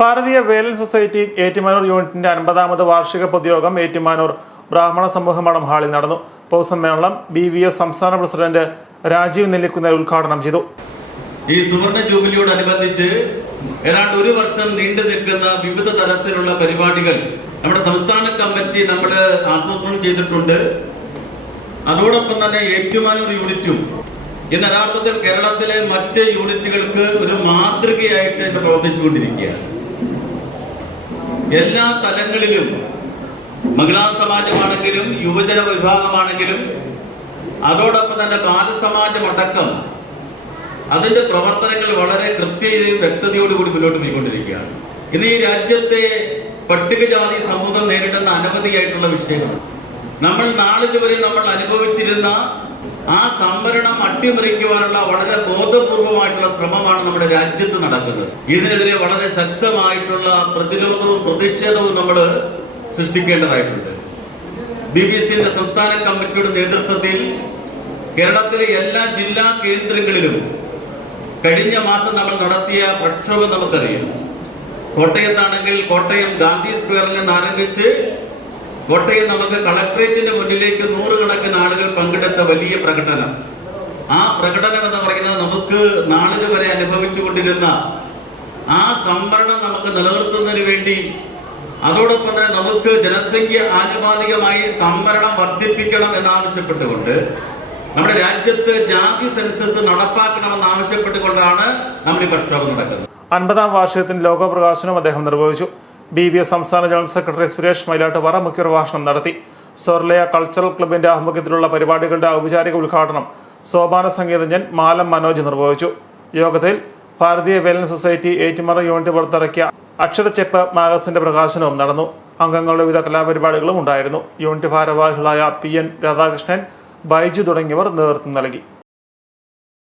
ഭാരതീയ വേലൻ society Ettumanoor യൂണിറ്റിന്റെ അൻപതാമത് വാർഷിക പൊതുയോഗം ഏറ്റുമാനൂർ ബ്രാഹ്മണ സമൂഹ മഠം ഹാളിൽ നടന്നു. പൊതുസമ്മേളനം ബി വി എസ് സംസ്ഥാന പ്രസിഡന്റ് രാജീവ് നെല്ലിക്കുന്നേൽ ഉദ്ഘാടനം ചെയ്തു. ഈ സുവർണ ജൂബിലിയോടനുബന്ധിച്ച് ഏതാണ്ട് ഒരു വർഷം നീണ്ടു നിൽക്കുന്ന വിവിധ തരത്തിലുള്ള പരിപാടികൾ നമ്മുടെ സംസ്ഥാന കമ്മിറ്റി നമ്മൾ ആസൂത്രണം ചെയ്തിട്ടുണ്ട്. അതോടൊപ്പം തന്നെ ഏറ്റുമാനൂർ യൂണിറ്റും ഇന്ന് യഥാർത്ഥത്തിൽ കേരളത്തിലെ മറ്റ് യൂണിറ്റുകൾക്ക് ഒരു മാതൃകയായിട്ട് ഇത് പ്രവർത്തിച്ചുകൊണ്ടിരിക്കുകയാണ്. എല്ലാ തലങ്ങളിലും മഹിളാ സമാജമാണെങ്കിലും യുവജന വിഭാഗമാണെങ്കിലും അതോടൊപ്പം തന്നെ ബാലസമാജം അടക്കം അതിന്റെ പ്രവർത്തനങ്ങൾ വളരെ കൃത്യതയും വ്യക്തതയോടുകൂടി മുന്നോട്ട് പോയിക്കൊണ്ടിരിക്കുകയാണ്. ഇന്ന് ഈ രാജ്യത്തെ പട്ടികജാതി സമൂഹം നേരിടുന്ന അനവധിയായിട്ടുള്ള വിഷയങ്ങൾ നമ്മൾ നാളിതുവരെ നമ്മൾ അനുഭവിച്ചിരുന്ന ആ സംവരണം അട്ടിമറിക്കുവാനുള്ള വളരെ ബോധപൂർവമായിട്ടുള്ള ശ്രമമാണ് നമ്മുടെ രാജ്യത്ത് നടക്കുന്നത്. ഇതിനെതിരെ വളരെ ശക്തമായിട്ടുള്ള പ്രതിരോധവും പ്രതിഷേധവും നമ്മൾ സൃഷ്ടിക്കേണ്ടതായിട്ടുണ്ട്. ബി ബി സിയുടെ സംസ്ഥാന കമ്മിറ്റിയുടെ നേതൃത്വത്തിൽ കേരളത്തിലെ എല്ലാ ജില്ലാ കേന്ദ്രങ്ങളിലും കഴിഞ്ഞ മാസം നമ്മൾ നടത്തിയ പ്രക്ഷോഭം നമുക്കറിയാം. കോട്ടയത്താണെങ്കിൽ കോട്ടയം ഗാന്ധി സ്ക്വയറിൽ നിന്ന് ആരംഭിച്ച് കോട്ടയം നമുക്ക് കളക്ട്രേറ്റിന്റെ മുന്നിലേക്ക് നൂറുകണക്കിന് ആളുകൾ പങ്കെടുത്ത വലിയ പ്രകടനം. ആ പ്രകടനം എന്ന് പറയുന്നത് നമുക്ക് നാളിത് വരെ അനുഭവിച്ചു കൊണ്ടിരുന്ന ആ സംവരണം നമുക്ക് നിലനിർത്തുന്നതിന് വേണ്ടി അതോടൊപ്പം തന്നെ നമുക്ക് ജനസംഖ്യ ആനുപാതികമായി സംവരണം വർദ്ധിപ്പിക്കണം എന്നാവശ്യപ്പെട്ടുകൊണ്ട് നമ്മുടെ രാജ്യത്ത് ജാതി സെൻസസ് നടപ്പാക്കണമെന്ന് ആവശ്യപ്പെട്ടുകൊണ്ടാണ് നമ്മൾ ഈ പ്രക്ഷോഭം നടക്കുന്നത്. അൻപതാം വാർഷികത്തിന്റെ ലോകപ്രകാശനം അദ്ദേഹം നിർവഹിച്ചു. ബി വി എസ് സംസ്ഥാന ജനറൽ സെക്രട്ടറി സുരേഷ് മൈലാട്ടുപാറ മുഖ്യപ്രഭാഷണം നടത്തി. സോർലയ കൾച്ചറൽ ക്ലബിന്റെ ആഭിമുഖ്യത്തിലുള്ള പരിപാടികളുടെ ഔപചാരിക ഉദ്ഘാടനം സോപാന സംഗീതജ്ഞൻ മാലം മനോജ് നിർവഹിച്ചു. യോഗത്തിൽ ഭാരതീയ വേലൻ സൊസൈറ്റി ഏറ്റുമറ യൂണിറ്റ് പുറത്തിറക്കിയ അക്ഷരച്ചെപ്പ് മാഗസിന്റെ പ്രകാശനവും നടന്നു. അംഗങ്ങളുടെ വിവിധ കലാപരിപാടികളും ഉണ്ടായിരുന്നു. യൂണിറ്റ് ഭാരവാഹികളായ പി എൻ രാധാകൃഷ്ണൻ ബൈജു തുടങ്ങിയവർ നേതൃത്വം നൽകി.